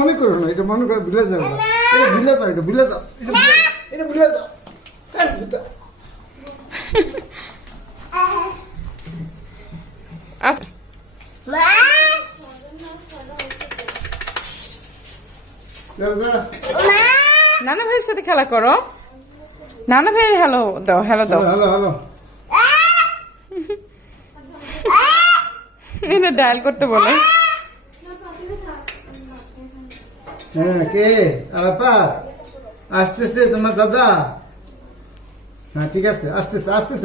মনে করো না, এটা মনে করে ভুলে যাও না। এটা ভুলে যাও, এটা ভুলে যাও, এটা ভুলে যাও। আচ্ছা নানা ভাইয়ের সাথে খেলা করো। নানা ভাইয়ের হ্যালো দাও, হ্যালো দাও। Hello hello. এটা ডায়াল করতে বলে। হ্যাঁ, কে? আপা আসতেছে তোমার দাদা? হ্যাঁ ঠিক আছে, আসতেছে আসতেছে।